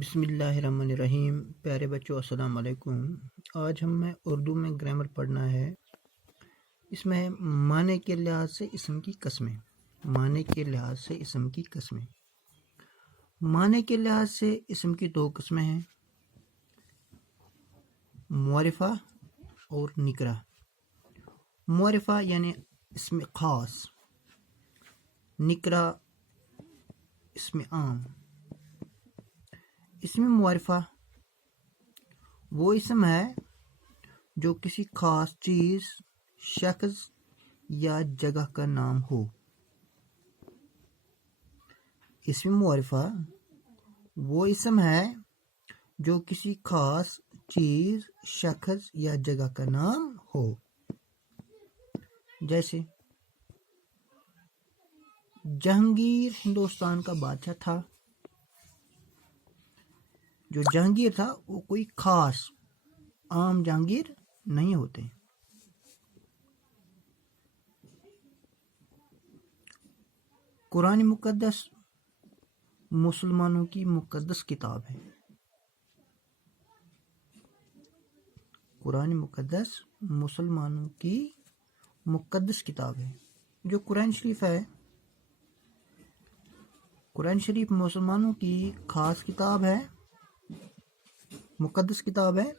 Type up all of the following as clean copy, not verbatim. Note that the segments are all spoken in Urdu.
بسم اللہ الرحمن الرحیم۔ پیارے بچوں السلام علیکم۔ آج ہمیں اردو میں گرامر پڑھنا ہے۔ اس میں معنی کے لحاظ سے اسم کی قسمیں۔ معنی کے لحاظ سے اسم کی قسمیں۔ معنی کے لحاظ سے اسم کی دو قسمیں ہیں، معرفہ اور نکرہ۔ معرفہ یعنی اسم خاص، نکرہ اسم عام۔ اسم معرفہ وہ اسم ہے جو کسی خاص چیز، شخص یا جگہ کا نام ہو۔ اسم معرفہ وہ اسم ہے جو کسی خاص چیز، شخص یا جگہ کا نام ہو۔ جیسے جہانگیر ہندوستان کا بادشاہ تھا۔ جو جہانگیر تھا وہ کوئی خاص عام جہانگیر نہیں ہوتے۔ قرآن مقدس مسلمانوں کی مقدس کتاب ہے۔ قرآن مقدس مسلمانوں کی مقدس کتاب ہے۔ جو قرآن شریف ہے، قرآن شریف مسلمانوں کی خاص کتاب ہے، مقدس کتاب ہے۔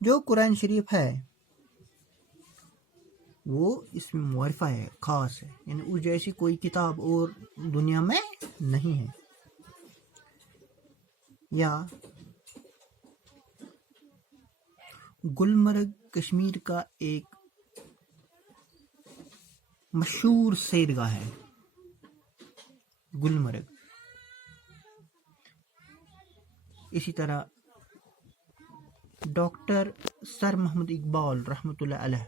جو قرآن شریف ہے وہ اس میں معرفہ ہے، خاص ہے، یعنی اس جیسی کوئی کتاب اور دنیا میں نہیں ہے۔ یا گلمرگ کشمیر کا ایک مشہور سیرگاہ ہے، گلمرگ۔ اسی طرح ڈاکٹر سر محمد اقبال رحمۃ اللہ علیہ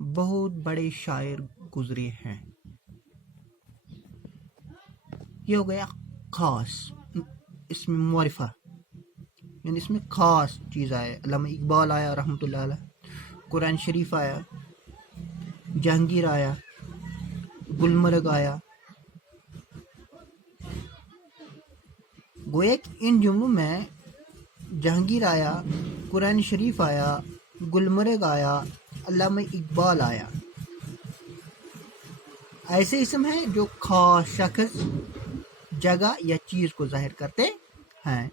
بہت بڑے شاعر گزرے ہیں۔ یہ ہو گیا خاص اس میں معرفہ، یعنی اس میں خاص چیز آیا۔ علامہ اقبال آیا رحمۃ اللہ علیہ، قرآن شریف آیا، جہانگیر آیا، گلمرگ آیا۔ گویا کہ ان جملوں میں جہانگیر آیا، قرآن شریف آیا، گلمرگ آیا، علامہ اقبال آیا۔ ایسے اسم ہیں جو خاص شخص، جگہ یا چیز کو ظاہر کرتے ہیں۔